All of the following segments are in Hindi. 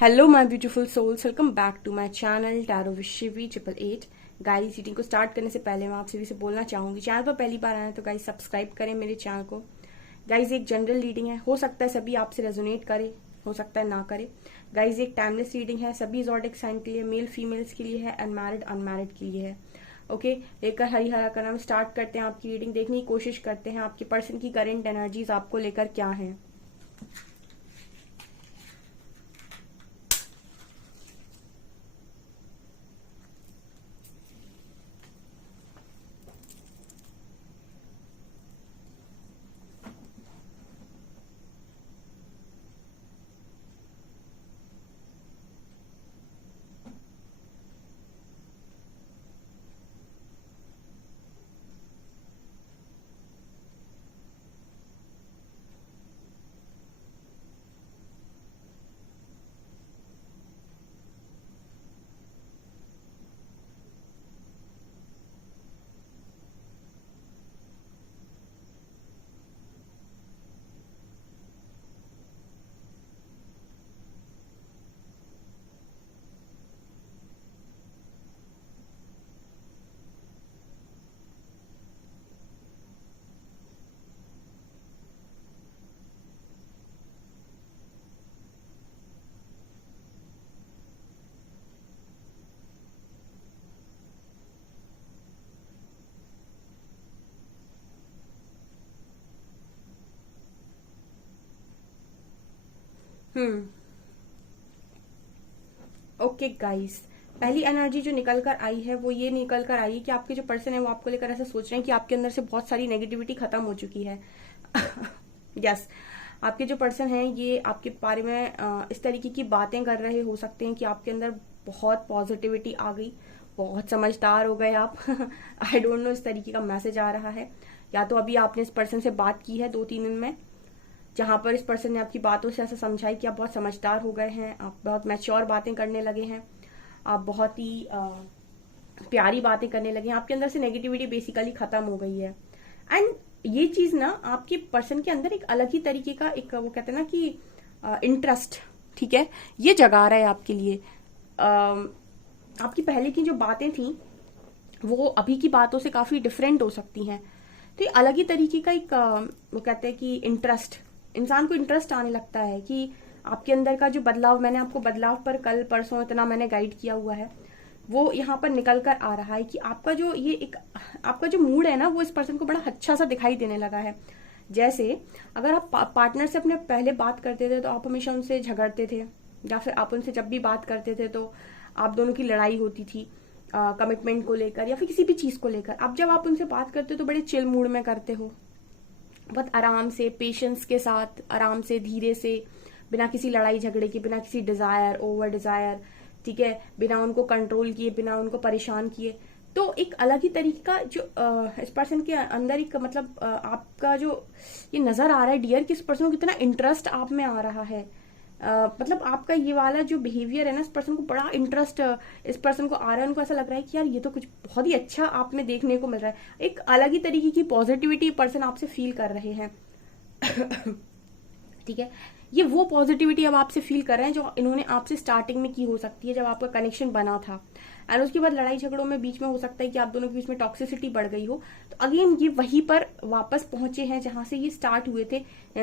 Hello my beautiful souls, welcome back to my channel tarot with Shivi 888। Guys, reading को स्टार्ट करने से पहले मैं आप सभी से बोलना चाहूंगी, चैनल पर पहली बार आए हैं तो गाइस सब्सक्राइब करें मेरे चैनल को। गाइस, एक जनरल रीडिंग है, हो सकता है सभी आपसे रेजोनेट करे, हो सकता है ना करे। गाइस, एक टाइमलेस रीडिंग है, सभी ज़ोडिक साइन के लिए, मेल फीमेल्स के लिए है, अनमैरिड अनमैरिड के लिए है। ओके, लेकर हरी हरा करना स्टार्ट करते हैं। आपकी रीडिंग देखने की कोशिश करते हैं आपके पर्सन की करेंट एनर्जीज आपको लेकर क्या है। हम्म ओके गाइस, पहली एनर्जी जो निकल कर आई है वो ये निकल कर आई है कि आपके जो पर्सन है वो आपको लेकर ऐसा सोच रहे हैं कि आपके अंदर से बहुत सारी नेगेटिविटी खत्म हो चुकी है। यस, आपके जो पर्सन है ये आपके बारे में इस तरीके की बातें कर रहे हो सकते हैं कि आपके अंदर बहुत पॉजिटिविटी आ गई, बहुत समझदार हो गए आप। आई डोंट नो, इस तरीके का मैसेज आ रहा है। या तो अभी आपने इस पर्सन से बात की है 2-3 दिन में, जहां पर इस पर्सन ने आपकी बातों से ऐसा समझाई कि आप बहुत समझदार हो गए हैं, आप बहुत मैच्योर बातें करने लगे हैं, आप बहुत ही प्यारी बातें करने लगे हैं, आपके अंदर से नेगेटिविटी बेसिकली खत्म हो गई है। एंड ये चीज ना आपके पर्सन के अंदर एक अलग ही तरीके का एक वो कहते हैं ना कि इंटरेस्ट, ठीक है, ये जगा रहा है आपके लिए। आपकी पहले की जो बातें थी वो अभी की बातों से काफी डिफरेंट हो सकती हैं। तो ये अलग ही तरीके का एक वो कहते हैं कि इंटरेस्ट, इंसान को इंटरेस्ट आने लगता है कि आपके अंदर का जो बदलाव, मैंने आपको बदलाव पर कल परसों इतना मैंने गाइड किया हुआ है, वो यहाँ पर निकल कर आ रहा है कि आपका जो ये एक आपका जो मूड है ना वो इस पर्सन को बड़ा अच्छा सा दिखाई देने लगा है। जैसे अगर आप पार्टनर से अपने पहले बात करते थे तो आप हमेशा उनसे झगड़ते थे, या फिर आप उनसे जब भी बात करते थे तो आप दोनों की लड़ाई होती थी कमिटमेंट को लेकर या फिर किसी भी चीज को लेकर। अब जब आप उनसे बात करते हो तो बड़े चिल मूड में करते हो, बहुत आराम से, पेशेंस के साथ, आराम से, धीरे से, बिना किसी लड़ाई झगड़े के, बिना किसी डिजायर, ओवर डिजायर, ठीक है, बिना उनको कंट्रोल किए, बिना उनको परेशान किए। तो एक अलग ही तरीके का जो इस पर्सन के अंदर एक मतलब आपका जो ये नजर आ रहा है डियर कि इस पर्सन को कितना इंटरेस्ट आप में आ रहा है। मतलब आपका ये वाला जो बिहेवियर है ना, इस पर्सन को बड़ा इंटरेस्ट इस पर्सन को आ रहा है। उनको ऐसा लग रहा है कि यार ये तो कुछ बहुत ही अच्छा आप में देखने को मिल रहा है। एक अलग ही तरीके की पॉजिटिविटी पर्सन आपसे फील कर रहे हैं। ठीक है, ये वो पॉजिटिविटी अब आपसे फील कर रहे हैं जो इन्होंने आपसे स्टार्टिंग में की हो सकती है जब आपका कनेक्शन बना था। एंड उसके बाद लड़ाई झगड़ों में बीच में हो सकता है कि आप दोनों के बीच में टॉक्सिसिटी बढ़ गई हो। तो अगेन ये वहीं पर वापस पहुंचे हैं जहां से ये स्टार्ट हुए थे,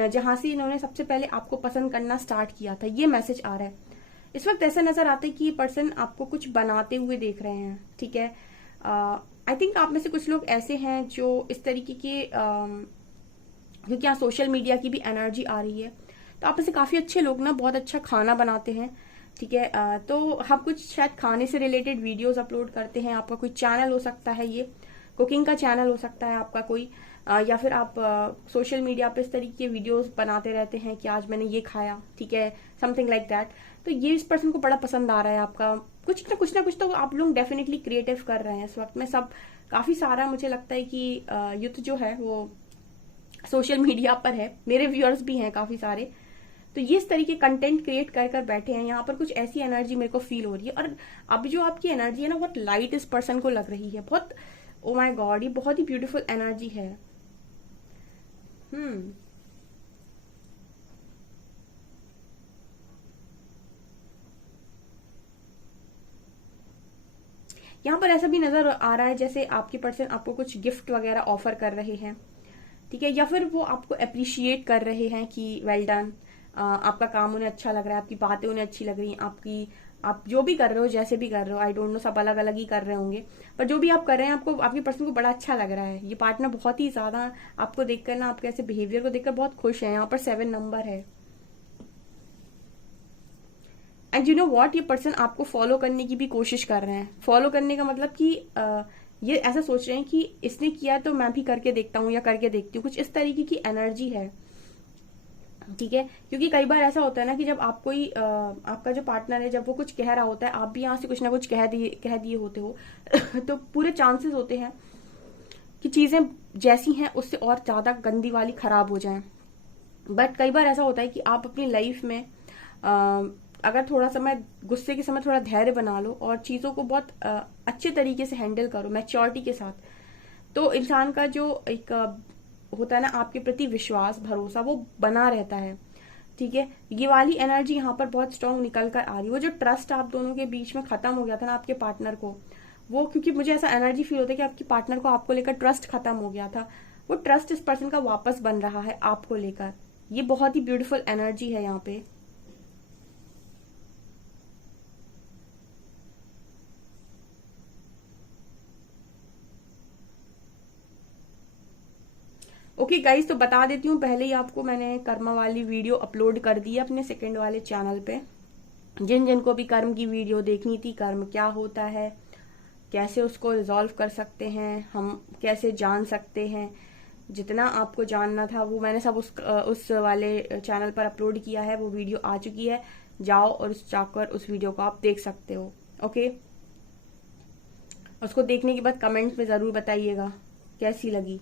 जहां से इन्होंने सबसे पहले आपको पसंद करना स्टार्ट किया था। ये मैसेज आ रहा है इस वक्त। ऐसा नजर आता है कि ये पर्सन आपको कुछ बनाते हुए देख रहे हैं, ठीक है। आई थिंक आप में से कुछ लोग ऐसे हैं जो इस तरीके के क्योंकि यहाँ सोशल मीडिया की भी एनर्जी आ रही है, तो आप में से काफी अच्छे लोग ना बहुत अच्छा खाना बनाते हैं, ठीक है। तो हम कुछ शायद खाने से रिलेटेड वीडियोस अपलोड करते हैं। आपका कोई चैनल हो सकता है, ये कुकिंग का चैनल हो सकता है आपका कोई, या फिर आप सोशल मीडिया पे इस तरीके के वीडियोस बनाते रहते हैं कि आज मैंने ये खाया, ठीक है, समथिंग लाइक दैट। तो ये इस पर्सन को बड़ा पसंद आ रहा है आपका कुछ ना कुछ तो आप लोग डेफिनेटली क्रिएटिव कर रहे हैं इस वक्त में। सब काफी सारा मुझे लगता है कि युद्ध जो है वो सोशल मीडिया पर है। मेरे व्यूअर्स भी हैं काफी सारे, तो ये इस तरीके कंटेंट क्रिएट कर कर बैठे हैं। यहाँ पर कुछ ऐसी एनर्जी मेरे को फील हो रही है। और अब जो आपकी एनर्जी है ना बहुत लाइट इस पर्सन को लग रही है, बहुत, ओ माय गॉड, ये बहुत ही ब्यूटीफुल एनर्जी है। यहाँ पर ऐसा भी नजर आ रहा है जैसे आपके पर्सन आपको कुछ गिफ्ट वगैरह ऑफर कर रहे हैं, ठीक है, या फिर वो आपको अप्रिशिएट कर रहे हैं कि वेल डन, आपका काम उन्हें अच्छा लग रहा है, आपकी बातें उन्हें अच्छी लग रही हैं, आप जो भी कर रहे हो, जैसे भी कर रहे हो, आई डोंट नो, सब अलग अलग ही कर रहे होंगे, पर जो भी आप कर रहे हैं आपको आपके पर्सन को बड़ा अच्छा लग रहा है। ये पार्टनर बहुत ही ज्यादा आपको देखकर ना, आपके ऐसे बिहेवियर को देखकर बहुत खुश है। यहाँ पर 7 नंबर है। एंड यू नो व्हाट, ये पर्सन आपको फॉलो करने की भी कोशिश कर रहे हैं। फॉलो करने का मतलब कि ये ऐसा सोच रहे हैं कि इसने किया तो मैं भी करके देखता हूँ या करके देखती हूँ, कुछ इस तरीके की एनर्जी है, ठीक है। क्योंकि कई बार ऐसा होता है ना कि जब आप कोई आपका जो पार्टनर है, जब वो कुछ कह रहा होता है, आप भी यहाँ से कुछ ना कुछ कह दिए होते हो तो पूरे चांसेस होते हैं कि चीजें जैसी हैं उससे और ज्यादा गंदी वाली खराब हो जाएं। बट कई बार ऐसा होता है कि आप अपनी लाइफ में अगर थोड़ा समय, गुस्से के समय थोड़ा धैर्य बना लो और चीजों को बहुत अच्छे तरीके से हैंडल करो, मैच्योरिटी के साथ, तो इंसान का जो एक होता है ना आपके प्रति विश्वास, भरोसा, वो बना रहता है, ठीक है। ये वाली एनर्जी यहाँ पर बहुत स्ट्रांग निकल कर आ रही है। वो जो ट्रस्ट आप दोनों के बीच में खत्म हो गया था ना आपके पार्टनर को, वो, क्योंकि मुझे ऐसा एनर्जी फील होता है कि आपके पार्टनर को आपको लेकर ट्रस्ट खत्म हो गया था, वो ट्रस्ट इस पर्सन का वापस बन रहा है आपको लेकर। ये बहुत ही ब्यूटीफुल एनर्जी है यहाँ पे। ओके गाइज, तो बता देती हूँ, पहले ही आपको मैंने कर्मा वाली वीडियो अपलोड कर दी है अपने सेकंड वाले चैनल पे। जिन जिनको भी कर्म की वीडियो देखनी थी, कर्म क्या होता है, कैसे उसको रिजॉल्व कर सकते हैं, हम कैसे जान सकते हैं, जितना आपको जानना था वो मैंने सब उस वाले चैनल पर अपलोड किया है। वो वीडियो आ चुकी है, जाओ और जाकर उस वीडियो को आप देख सकते हो। ओके, उसको देखने के बाद कमेंट में जरूर बताइएगा कैसी लगी।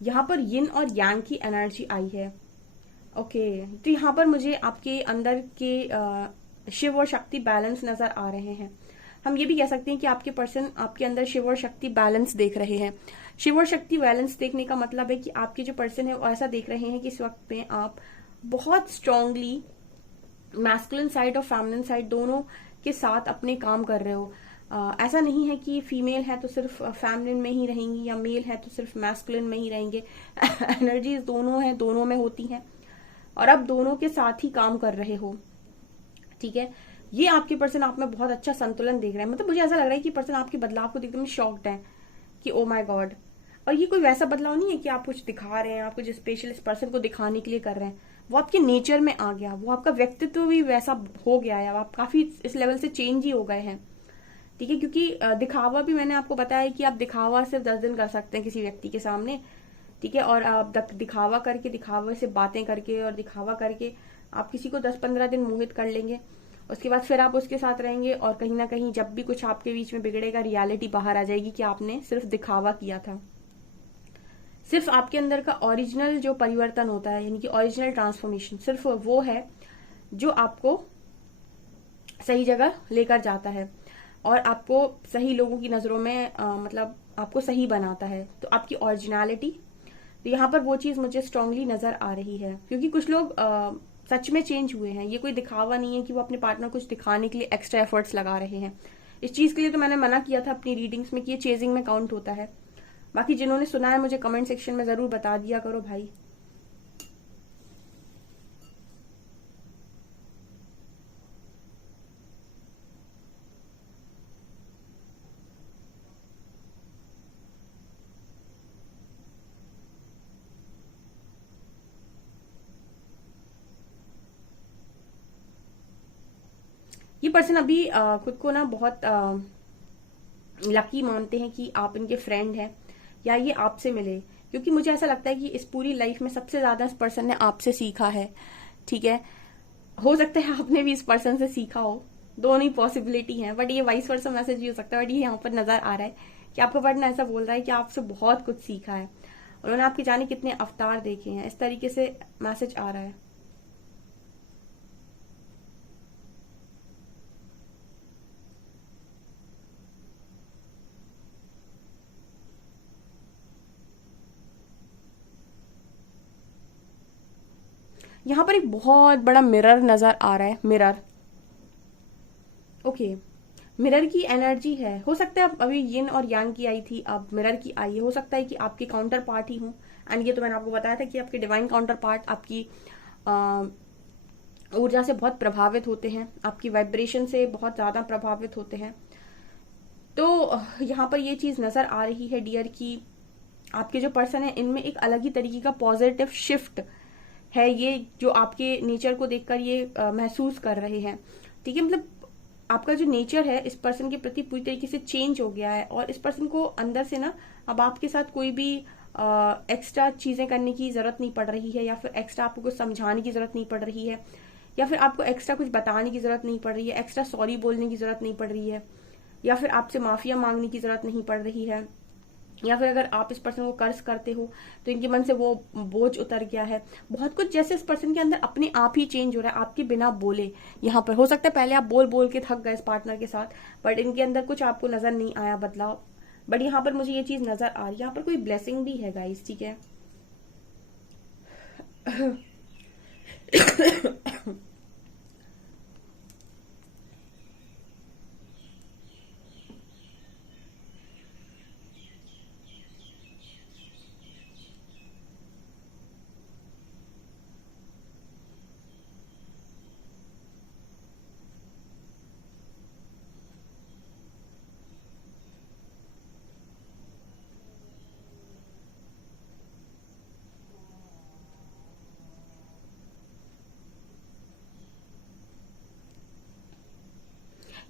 यहाँ पर यिन और यांग की एनर्जी आई है। ओके, तो यहाँ पर मुझे आपके अंदर के शिव और शक्ति बैलेंस नजर आ रहे हैं। हम ये भी कह सकते हैं कि आपके पर्सन आपके अंदर शिव और शक्ति बैलेंस देख रहे हैं। शिव और शक्ति बैलेंस देखने का मतलब है कि आपके जो पर्सन है वो ऐसा देख रहे हैं कि इस वक्त में आप बहुत स्ट्रांगली मैस्कुलिन साइड और फेमिनिन साइड दोनों के साथ अपने काम कर रहे हो। ऐसा नहीं है कि फीमेल है तो सिर्फ फेमिनिन में ही रहेंगी या मेल है तो सिर्फ मैस्कुलिन में ही रहेंगे। एनर्जीज दोनों है, दोनों में होती हैं और अब दोनों के साथ ही काम कर रहे हो, ठीक है। ये आपके पर्सन आप में बहुत अच्छा संतुलन देख रहे हैं। मतलब मुझे ऐसा लग रहा है कि पर्सन आपके बदलाव को एकदम शॉक्ड है कि ओ माय गॉड। और ये कोई वैसा बदलाव नहीं है कि आप कुछ दिखा रहे हैं, आप कुछ स्पेशल इस पर्सन को दिखाने के लिए कर रहे हैं। वो आपके नेचर में आ गया, वो आपका व्यक्तित्व भी वैसा हो गया है, आप काफी इस लेवल से चेंज ही हो गए हैं, ठीक है। क्योंकि दिखावा भी मैंने आपको बताया कि आप दिखावा सिर्फ 10 दिन कर सकते हैं किसी व्यक्ति के सामने, ठीक है। और आप दिखावा करके, दिखावे से बातें करके और दिखावा करके आप किसी को 10-15 दिन मोहित कर लेंगे। उसके बाद फिर आप उसके साथ रहेंगे और कहीं ना कहीं जब भी कुछ आपके बीच में बिगड़ेगा, रियलिटी बाहर आ जाएगी कि आपने सिर्फ दिखावा किया था। सिर्फ आपके अंदर का ओरिजिनल जो परिवर्तन होता है, यानी कि ओरिजिनल ट्रांसफॉर्मेशन, सिर्फ वो है जो आपको सही जगह लेकर जाता है और आपको सही लोगों की नजरों में मतलब आपको सही बनाता है। तो आपकी ओरिजिनलिटी, तो यहाँ पर वो चीज मुझे स्ट्रांगली नजर आ रही है। क्योंकि कुछ लोग सच में चेंज हुए हैं। ये कोई दिखावा नहीं है कि वो अपने पार्टनर कुछ दिखाने के लिए एक्स्ट्रा एफर्ट्स लगा रहे हैं। इस चीज के लिए तो मैंने मना किया था अपनी रीडिंग्स में कि ये चेजिंग में काउंट होता है। बाकी जिन्होंने सुना है मुझे कमेंट सेक्शन में जरूर बता दिया करो भाई। ये पर्सन अभी खुद को ना बहुत लकी मानते हैं कि आप इनके फ्रेंड हैं या ये आपसे मिले। क्योंकि मुझे ऐसा लगता है कि इस पूरी लाइफ में सबसे ज्यादा इस पर्सन ने आपसे सीखा है, ठीक है। हो सकता है आपने भी इस पर्सन से सीखा हो, दोनों ही पॉसिबिलिटी है। बट ये वाइस वर्सा मैसेज भी हो सकता है। बट ये यहाँ पर नजर आ रहा है कि आपका पार्टनर ऐसा बोल रहा है कि आपसे बहुत कुछ सीखा है। उन्होंने आपके जाने कितने अवतार देखे हैं, इस तरीके से मैसेज आ रहा है। यहाँ पर एक बहुत बड़ा मिरर नजर आ रहा है, मिरर। ओके, मिरर की एनर्जी है, हो सकता है अब अभी यिन और यांग की आई थी, अब मिरर की आई है, हो सकता है कि आपके काउंटर पार्ट ही हो। एंड ये तो मैंने आपको बताया था कि आपके डिवाइन काउंटर पार्ट आपकी ऊर्जा से बहुत प्रभावित होते हैं, आपकी वाइब्रेशन से बहुत ज्यादा प्रभावित होते हैं। तो यहाँ पर ये चीज नजर आ रही है डियर की आपके जो पर्सन है इनमें एक अलग ही तरीके का पॉजिटिव शिफ्ट है, ये जो आपके नेचर को देखकर ये महसूस कर रहे हैं। ठीक है, मतलब आपका जो नेचर है इस पर्सन के प्रति पूरी तरीके से चेंज हो गया है, और इस पर्सन को अंदर से ना अब आपके साथ कोई भी एक्स्ट्रा चीजें करने की जरूरत नहीं पड़ रही है, या फिर एक्स्ट्रा आपको कुछ समझाने की जरूरत नहीं पड़ रही है, या फिर आपको एक्स्ट्रा कुछ बताने की जरूरत नहीं पड़ रही है, एक्स्ट्रा सॉरी बोलने की जरूरत नहीं पड़ रही है, या फिर आपसे माफिया मांगने की जरूरत नहीं पड़ रही है, या फिर अगर आप इस पर्सन को कर्ज करते हो तो इनके मन से वो बोझ उतर गया है। बहुत कुछ जैसे इस पर्सन के अंदर अपने आप ही चेंज हो रहा है आपके बिना बोले। यहाँ पर हो सकता है पहले आप बोल बोल के थक गए इस पार्टनर के साथ, बट इनके अंदर कुछ आपको नजर नहीं आया बदलाव, बट यहाँ पर मुझे ये चीज नजर आ रही है, यहाँ पर कोई ब्लेसिंग भी है गाइस। ठीक है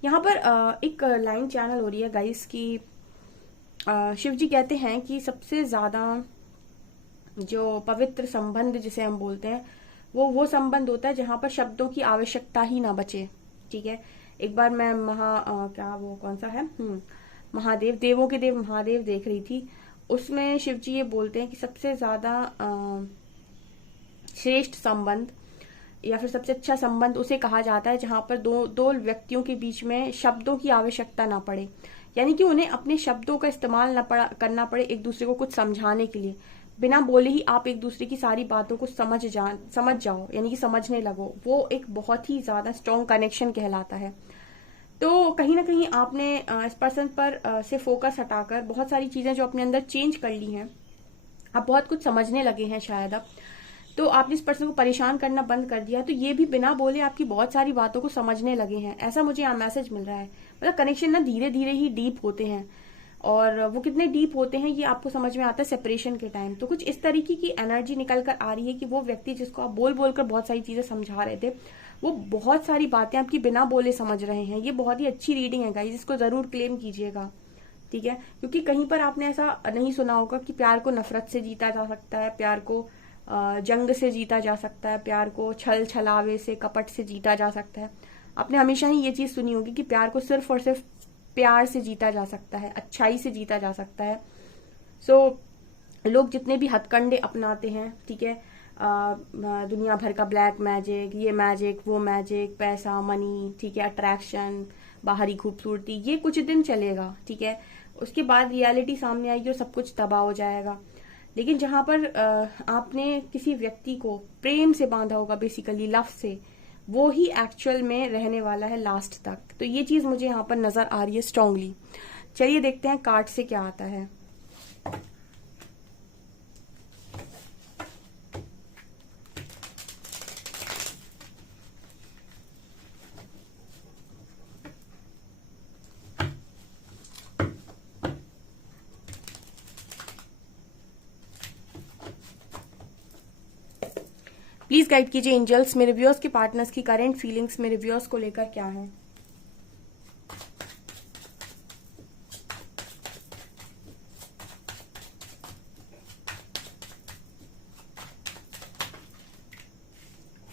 यहाँ पर एक लाइन चैनल हो रही है गाइस की शिव जी कहते हैं कि सबसे ज्यादा जो पवित्र संबंध जिसे हम बोलते हैं वो संबंध होता है जहां पर शब्दों की आवश्यकता ही ना बचे। ठीक है, एक बार मैं क्या वो कौन सा है महादेव, देवों के देव महादेव देख रही थी, उसमें शिव जी ये बोलते हैं कि सबसे ज्यादा श्रेष्ठ संबंध या फिर सबसे अच्छा संबंध उसे कहा जाता है जहां पर दो दो व्यक्तियों के बीच में शब्दों की आवश्यकता ना पड़े, यानी कि उन्हें अपने शब्दों का इस्तेमाल करना पड़े एक दूसरे को कुछ समझाने के लिए। बिना बोले ही आप एक दूसरे की सारी बातों को समझ जाओ, यानी कि समझने लगो, वो एक बहुत ही ज्यादा स्ट्रॉन्ग कनेक्शन कहलाता है। तो कहीं ना कहीं आपने इस पर्सन पर से फोकस हटाकर बहुत सारी चीजें जो अपने अंदर चेंज कर ली हैं, आप बहुत कुछ समझने लगे हैं शायद अब, तो आपने इस पर्सन को परेशान करना बंद कर दिया, तो ये भी बिना बोले आपकी बहुत सारी बातों को समझने लगे हैं, ऐसा मुझे यहाँ मैसेज मिल रहा है। मतलब कनेक्शन ना धीरे धीरे ही डीप होते हैं, और वो कितने डीप होते हैं ये आपको समझ में आता है सेपरेशन के टाइम। तो कुछ इस तरीके की एनर्जी निकल कर आ रही है कि वो व्यक्ति जिसको आप बोल बोलकर बहुत सारी चीजें समझा रहे थे, वो बहुत सारी बातें आपकी बिना बोले समझ रहे हैं। ये बहुत ही अच्छी रीडिंग है गाइस, इसको जरूर क्लेम कीजिएगा। ठीक है, क्योंकि कहीं पर आपने ऐसा नहीं सुना होगा कि प्यार को नफरत से जीता जा सकता है, प्यार को जंग से जीता जा सकता है, प्यार को छल छलावे से कपट से जीता जा सकता है। आपने हमेशा ही ये चीज सुनी होगी कि प्यार को सिर्फ और सिर्फ प्यार से जीता जा सकता है, अच्छाई से जीता जा सकता है। लोग जितने भी हथकंडे अपनाते हैं, ठीक है, दुनिया भर का ब्लैक मैजिक, ये मैजिक वो मैजिक, पैसा मनी, ठीक है, अट्रैक्शन, बाहरी खूबसूरती, ये कुछ दिन चलेगा। ठीक है, उसके बाद रियलिटी सामने आएगी और सब कुछ तबाह हो जाएगा। लेकिन जहां पर आपने किसी व्यक्ति को प्रेम से बांधा होगा, बेसिकली लव से, वो ही एक्चुअल में रहने वाला है लास्ट तक। तो ये चीज मुझे यहाँ पर नजर आ रही है स्ट्रांगली। चलिए देखते हैं कार्ड से क्या आता है। प्लीज गाइड कीजिए एंजल्स, मेरे व्यूअर्स के पार्टनर्स की करेंट फीलिंग्स मेरे व्यूअर्स को लेकर क्या है।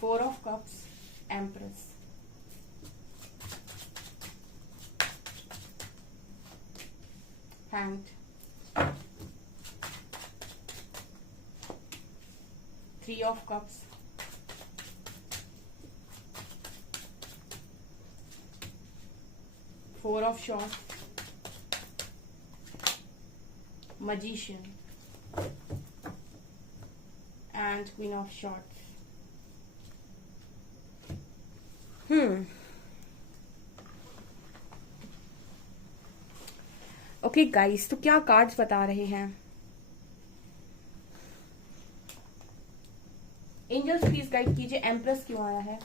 Four of cups, empress, hanged, three of cups, four of swords, magician and queen of swords। Okay guys, तो क्या कार्ड्स बता रहे हैं? एंजल्स प्लीज गाइड कीजिए, एम्प्रेस क्यों आया है?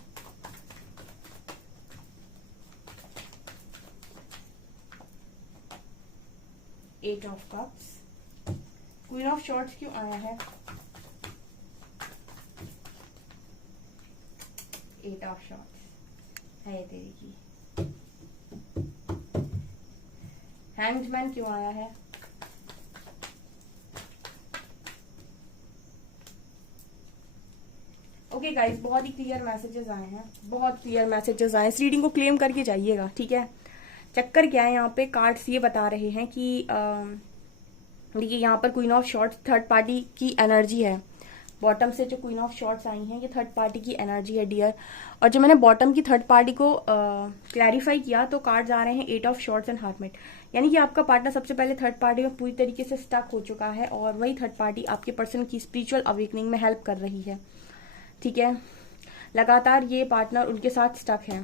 Eight of cups. Queen of swords क्यों आया है? एट ऑफ शॉर्ट्स है तेरी की। हैंग्ड मैन क्यों आया है? ओके गाइस, बहुत ही क्लियर मैसेजेस आए हैं, बहुत क्लियर मैसेजेस आए हैं। इस रीडिंग को क्लेम करके जाइएगा, ठीक है। चक्कर क्या है यहाँ पे, कार्ड्स ये बता रहे हैं कि देखिए यहाँ पर queen of shorts third party की एनर्जी है। बॉटम से जो क्वीन ऑफ शॉर्ट्स आई हैं, ये थर्ड पार्टी की एनर्जी है डियर। और जब मैंने बॉटम की थर्ड पार्टी को क्लैरिफाई किया तो कार्ड्स आ रहे हैं एट ऑफ शॉर्ट्स एंड हार्टमेट। यानी कि आपका पार्टनर सबसे पहले थर्ड पार्टी में पूरी तरीके से स्टक हो चुका है और वही थर्ड पार्टी आपके पर्सन की स्पिरिचुअल अवेकनिंग में हेल्प कर रही है, ठीक है। लगातार ये पार्टनर उनके साथ स्टक है,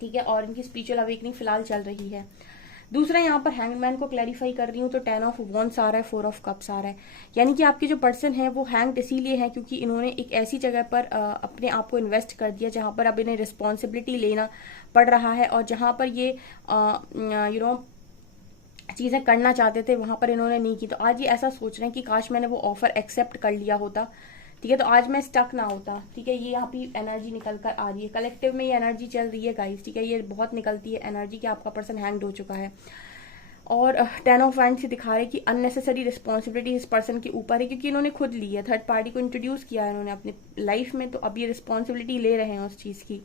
ठीक है, और इनकी स्पिरिचुअल अवेकनिंग फिलहाल चल रही है। दूसरा यहाँ पर हैंगमैन को क्लैरिफाई कर रही हूँ तो 10 ऑफ वॉन्ड्स आ रहा है, 4 ऑफ कप्स आ रहा है। यानी कि आपके जो पर्सन है वो हैंग्ड इसीलिए है क्योंकि इन्होंने एक ऐसी जगह पर अपने आप को इन्वेस्ट कर दिया जहां पर अब इन्हें रिस्पॉन्सिबिलिटी लेना पड़ रहा है और जहां पर ये चीजें करना चाहते थे वहां पर इन्होंने नहीं की। तो आज ये ऐसा सोच रहे हैं कि काश मैंने वो ऑफर एक्सेप्ट कर लिया होता, ठीक है, तो आज मैं स्टक ना होता, ठीक है। ये यहाँ पे एनर्जी निकल कर आ रही है, कलेक्टिव में ये एनर्जी चल रही है गाइस, ठीक है। ये बहुत निकलती है एनर्जी कि आपका पर्सन हैंग्ड हो चुका है। और 10 ऑफ वाइंड्स से दिखा रहे कि अननेसेसरी रिस्पॉन्सिबिलिटी इस पर्सन के ऊपर है क्योंकि इन्होंने खुद ली है, थर्ड पार्टी को इंट्रोड्यूस किया है इन्होंने अपनी लाइफ में, तो अब ये रिस्पॉन्सिबिलिटी ले रहे हैं उस चीज की।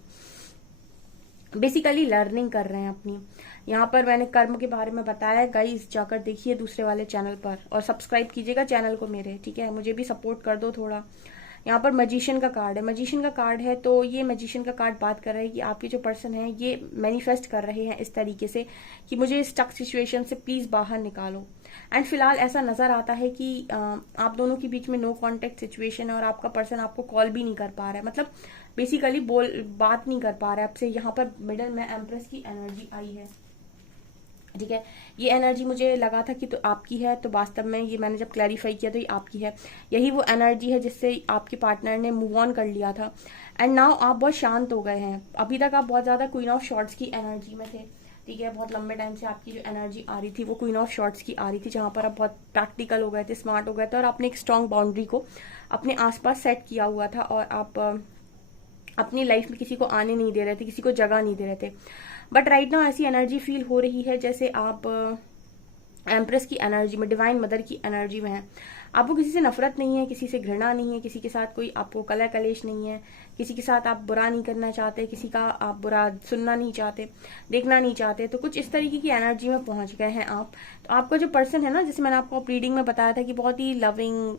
बेसिकली लर्निंग कर रहे हैं अपनी। यहाँ पर मैंने कर्म के बारे में बताया गाइस, जाकर देखिए दूसरे वाले चैनल पर और सब्सक्राइब कीजिएगा चैनल को मेरे, ठीक है। मुझे भी सपोर्ट कर दो थोड़ा। यहाँ पर मैजिशियन का कार्ड है, मैजिशियन का कार्ड है तो ये मैजिशियन का कार्ड बात कर रहा है कि आपके जो पर्सन है ये मैनिफेस्ट कर रहे हैं इस तरीके से कि मुझे स्टक सिचुएशन से प्लीज बाहर निकालो। एंड फिलहाल ऐसा नजर आता है कि आप दोनों के बीच में नो कॉन्टेक्ट सिचुएशन है और आपका पर्सन आपको कॉल भी नहीं कर पा रहा है, मतलब बेसिकली बात नहीं कर पा रहा है आपसे। यहाँ पर मिडल में एम्प्रेस की एनर्जी आई है, ठीक है। ये एनर्जी मुझे लगा था कि तो आपकी है, तो वास्तव में ये मैंने जब क्लैरिफाई किया तो ये आपकी है। यही वो एनर्जी है जिससे आपके पार्टनर ने मूव ऑन कर लिया था एंड नाउ आप बहुत शांत हो गए हैं। अभी तक आप बहुत ज्यादा क्वीन ऑफ शॉर्ट्स की एनर्जी में थे, ठीक है। बहुत लंबे टाइम से आपकी जो एनर्जी आ रही थी वो क्वीन ऑफ शॉर्ट्स की आ रही थी, जहां पर आप बहुत प्रैक्टिकल हो गए थे, स्मार्ट हो गए थे और आपने एक स्ट्रॉन्ग बाउंड्री को अपने आसपास सेट किया हुआ था और आप अपनी लाइफ में किसी को आने नहीं दे रहे थे, किसी को जगह नहीं दे रहे थे। बट राइट नाउ ऐसी एनर्जी फील हो रही है जैसे आप एम्प्रेस की एनर्जी में, डिवाइन मदर की एनर्जी में है। आपको किसी से नफरत नहीं है, किसी से घृणा नहीं है, किसी के साथ कोई आपको कलह कलेश नहीं है, किसी के साथ आप बुरा नहीं करना चाहते, किसी का आप बुरा सुनना नहीं चाहते, देखना नहीं चाहते। तो कुछ इस तरीके की एनर्जी में पहुंच गए हैं आप। तो आपका जो पर्सन है ना, जैसे मैंने आपको रीडिंग में बताया था कि बहुत ही लविंग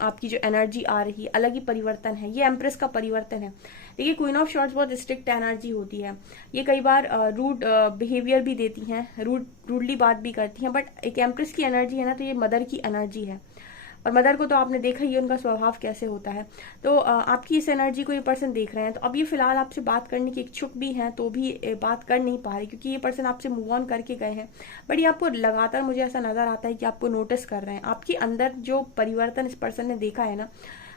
आपकी जो एनर्जी आ रही है, अलग ही परिवर्तन है, ये एम्प्रेस का परिवर्तन है। देखिए क्वीन ऑफ शॉर्ट्स बहुत स्ट्रिक्ट एनर्जी होती है, ये कई बार रूड बिहेवियर भी देती हैं, रूडली बात भी करती हैं, बट एक एम्प्रेस की एनर्जी है ना, तो ये मदर की एनर्जी है और मदर को तो आपने देखा ही है उनका स्वभाव कैसे होता है। तो आपकी इस एनर्जी को ये पर्सन देख रहे हैं, तो अब ये फिलहाल आपसे बात करने की इच्छुक भी हैं तो भी बात कर नहीं पा रहे क्योंकि ये पर्सन आपसे मूव ऑन करके गए हैं। बट ये आपको लगातार, मुझे ऐसा नजर आता है कि आपको नोटिस कर रहे हैं। आपके अंदर जो परिवर्तन इस पर्सन ने देखा है ना,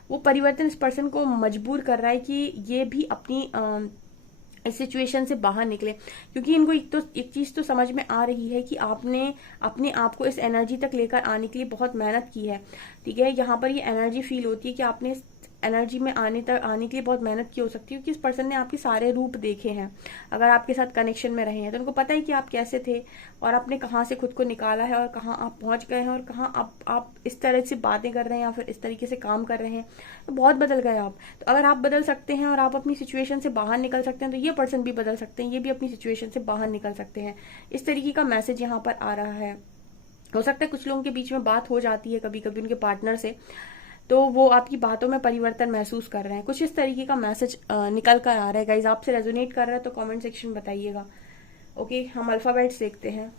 वो परिवर्तन इस पर्सन को मजबूर कर रहा है कि ये भी अपनी इस सिचुएशन से बाहर निकले, क्योंकि इनको एक चीज तो समझ में आ रही है कि आपने अपने आप को इस एनर्जी तक लेकर आने के लिए बहुत मेहनत की है, ठीक है। यहाँ पर ये एनर्जी फील होती है कि आपने एनर्जी में आने के लिए बहुत मेहनत की हो सकती है क्योंकि इस पर्सन ने आपके सारे रूप देखे हैं। अगर आपके साथ कनेक्शन में रहे हैं तो उनको पता है कि आप कैसे थे और आपने कहाँ से खुद को निकाला है और कहाँ आप पहुंच गए हैं और कहाँ आप इस तरह से बातें कर रहे हैं या फिर इस तरीके से काम कर रहे हैं, तो बहुत बदल गए आप। तो अगर आप बदल सकते हैं और आप अपनी सिचुएशन से बाहर निकल सकते हैं तो ये पर्सन भी बदल सकते हैं, ये भी अपनी सिचुएशन से बाहर निकल सकते हैं। इस तरीके का मैसेज यहाँ पर आ रहा है। हो सकता है कुछ लोगों के बीच में बात हो जाती है कभी कभी उनके पार्टनर से, तो वो आपकी बातों में परिवर्तन महसूस कर रहे हैं। कुछ इस तरीके का मैसेज निकल कर आ रहा है गाइज। आपसे रेजोनेट कर रहा है तो कमेंट सेक्शन बताइएगा। ओके, हम अल्फाबेट्स देखते हैं।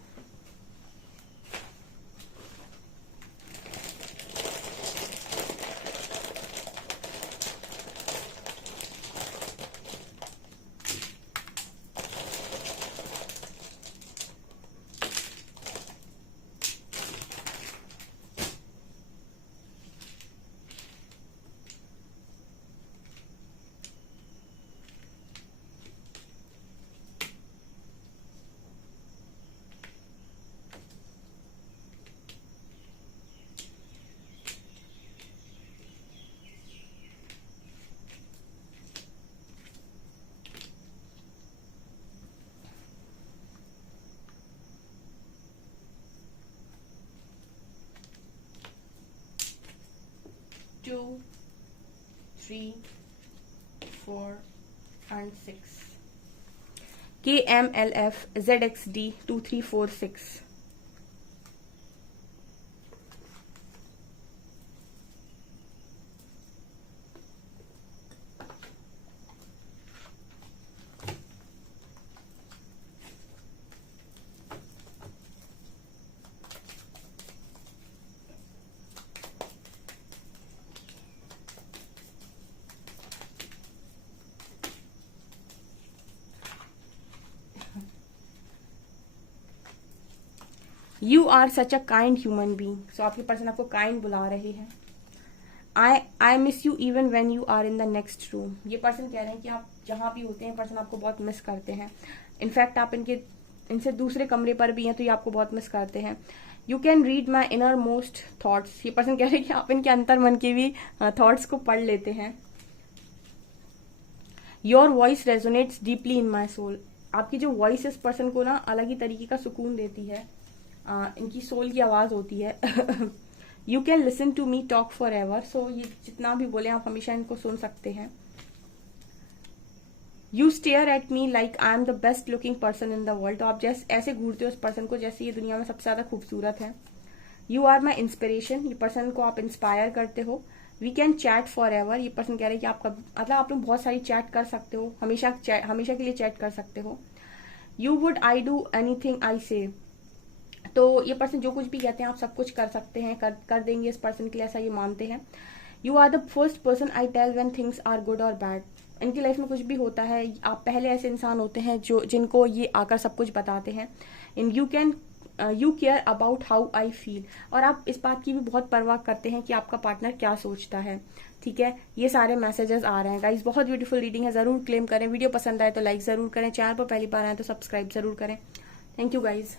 3, 4 and 6. KMLF ZXD 2346. You are such a kind human being. So आपके पर्सन आपको काइंड बुला रहे हैं. I miss you even when you are in the next room. ये पर्सन कह रहे हैं कि आप जहां भी होते हैं पर्सन आपको बहुत मिस करते हैं. इनफैक्ट आप इनसे दूसरे कमरे पर भी हैं तो ये आपको बहुत मिस करते हैं. You can read my inner most thoughts. ये पर्सन कह रहे हैं कि आप इनके अंतर मन के भी थॉट्स को पढ़ लेते हैं. Your voice resonates deeply in my soul. आपकी जो वॉइस इस पर्सन को ना अलग ही तरीके का सुकून देती है. इनकी सोल की आवाज होती है. You can listen to me talk forever. So ये जितना भी बोले आप हमेशा इनको सुन सकते हैं. You stare at me like I am the best looking person in the world. तो आप जैसे ऐसे घूरते हो उस पर्सन को जैसे ये दुनिया में सबसे ज्यादा खूबसूरत है. You are my inspiration. ये पर्सन को आप इंस्पायर करते हो. We can chat forever. ये पर्सन कह रहे हैं कि आपका मतलब आप लोग बहुत सारी चैट कर सकते हो. हमेशा के लिए चैट कर सकते हो. You would I do anything I से. तो ये पर्सन जो कुछ भी कहते हैं आप सब कुछ कर सकते हैं, कर देंगे इस पर्सन के लिए, ऐसा ये मानते हैं. You are the first person I tell when things are good और बैड. इनकी लाइफ में कुछ भी होता है आप पहले ऐसे इंसान होते हैं जिनको ये आकर सब कुछ बताते हैं. In you care about how I feel. और आप इस बात की भी बहुत परवाह करते हैं कि आपका पार्टनर क्या सोचता है. ठीक है, ये सारे मैसेजेस आ रहे हैं गाइस. बहुत ब्यूटीफुल रीडिंग है, जरूर क्लेम करें. वीडियो पसंद आए तो लाइक जरूर करें. चैनल पर पहली बार आए तो सब्सक्राइब जरूर करें. Thank you guys.